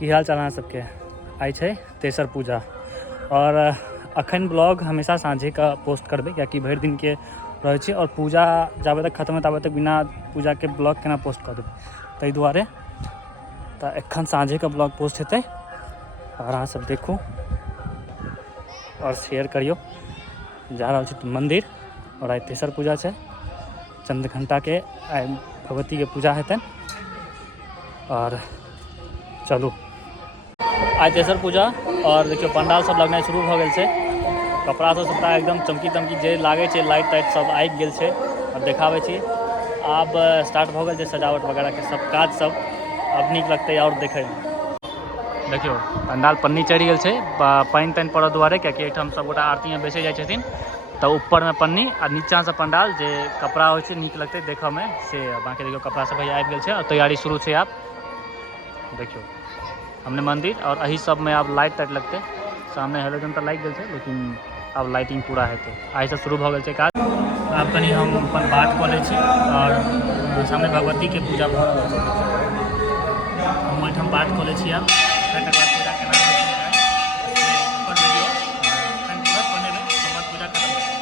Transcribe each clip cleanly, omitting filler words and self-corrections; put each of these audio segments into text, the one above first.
की हाल चाल अहाँ सबके। आई छै तेसर पूजा और अखन ब्लॉग हमेशा साँझे का पोस्ट करबे कियाकि भरि दिन के रहे छै और पूजा जाबे तक खत्म ताबे तक बिना पूजा के ब्लॉग केना पोस्ट कर देबै, ताहि दुआरे तऽ एखन साँझे का ब्लॉग पोस्ट हेतै और अहाँ सब देखू और शेयर करियो। जा रहल छी मंदिर और आई तेसर पूजा छै, चंद्रघंटा के आई भगवती के पूजा हेतन और चलू आई तेसर पूजा। और देखियो पंडाल सब लगना शुरू भ गेल छै, कपड़ा सब सबटा एकदम चमकी तमकी जे लागे छै, लाइट ताइट सब आबि गेल छै और देखाबै छी। आब स्टार्ट भ गेल छै सजावट वगैरह के सब काज सब, अब नीक लगतै और देखैमे। देखियो पंडाल पन्नी चढ़ि गेल छै पानि तानि पड़ऽ दुआरे, कियाकि एहिठाम सबगोटा आरती में बेसे जाइ छथिन तऽ ऊपर में पन्नी आ नीचा से पंडाल जे कपड़ा होइ छै नीक लगतै देखऽ में से। बाकी देखियो कपड़ा सब आबि गेल छै और तैयारी शुरू छै। आब देखियो हमने मंदिर और अही सब में अब लाइट ताइट लगते, सामने हेलोजन तो लग गए छै लेकिन अब लाइटिंग पूरा हेतै। आई से शुरू भ गेल छै काज। आब कनी हम अपन बात कऽ लै छी और सामने भगवती के पूजा भ रहल छै, हम ओहिठाम बात कऽ लै छी। आब तकर बाद पूजा केना होइ छै ओकर वीडियो एखन तुरंत बनेबै, ओकर बाद पूजा खत्म हेतै।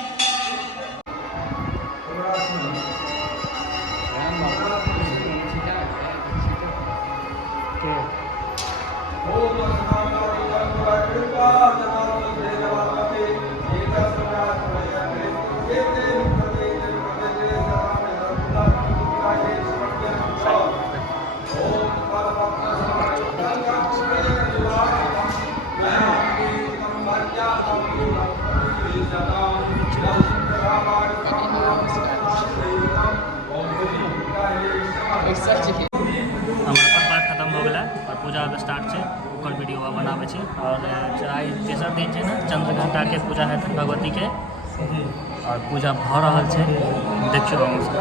हमारे अपन बात खत्म हो गया और पूजा अब स्टार्ट छै, ओकर वीडियो अब बनाबै छी। और आई तेसर दिन छै ना, चंद्रघंटा के पूजा हेतै भगवती के और पूजा भ रहल छै, देखियो हम सब।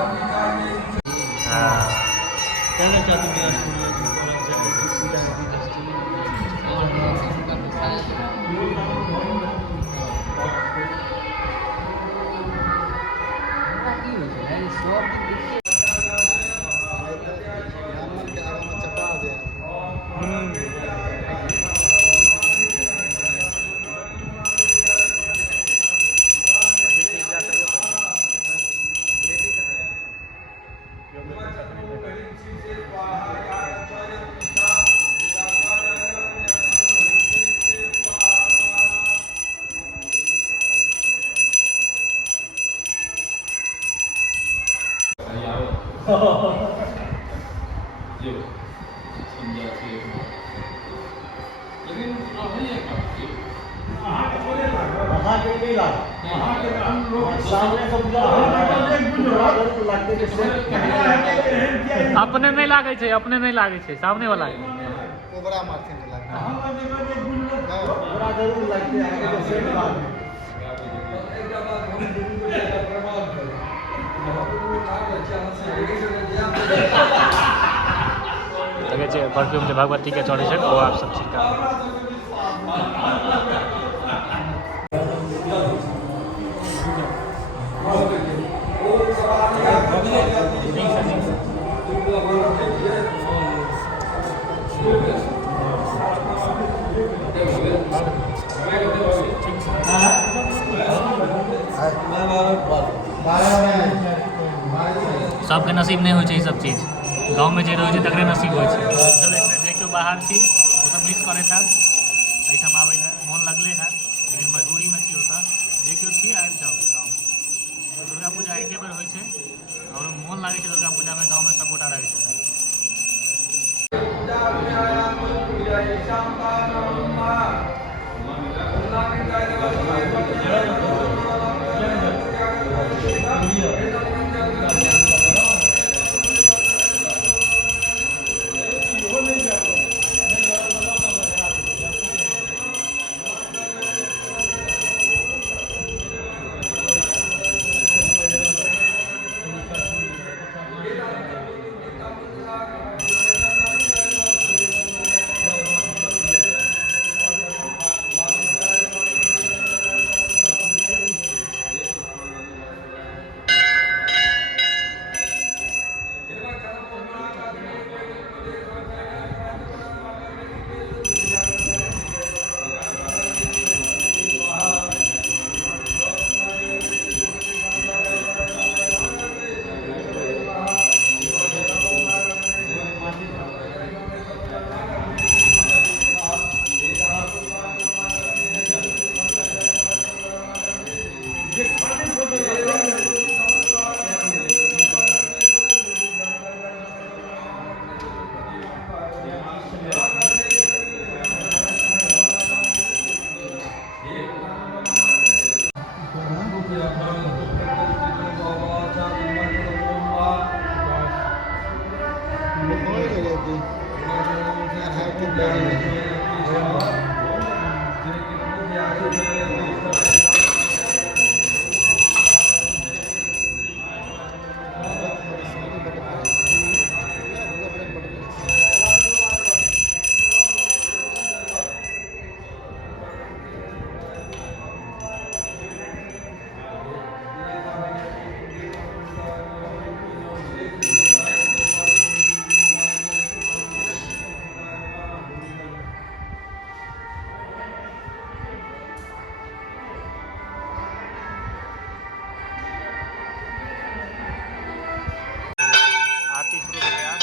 अपने नहीं लागे छै, अपने नहीं लागे छै, सामने वाला कोबरा मारते नहीं लगता, कोबरा जरूर लगते हैं आगे से बात लगे छै परफ्यूम जे भगवती के चढ़ै छै ओ आप सब चीज का। सबके नसीब नहीं होइ छै ई सब चीज, गाँव में जे रहै छै तकरे नसीब होइ छै। जे केओ बाहर छी ओ सब मिस करैत हैत एहिठाम आबै है, मोन लगले है लेकिन मजबूरी में छी ओतऽ। जे केओ छी आबि जाउ गाँव। दुर्गा पूजा एके बेर होइ छै और मोन लागै छै दुर्गा पूजा में, गाँव में सब गोटा रहै छै। आरती शुरू हो गया।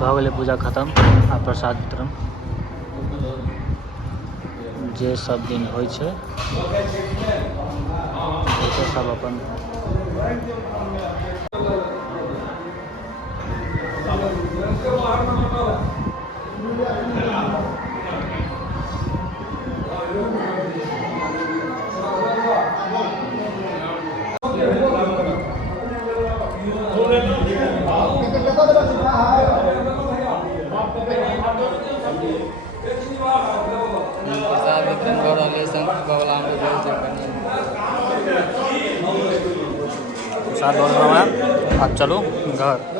भऽ गेलै पूजा खत्म आ प्रसाद वितरण जे सब दिन होइ छै से सब अपन प्रसाद वितरण कर रहे शंकर बगला में भेज दे कनी प्रसाद बहुत बड़ा। अब चलो घर।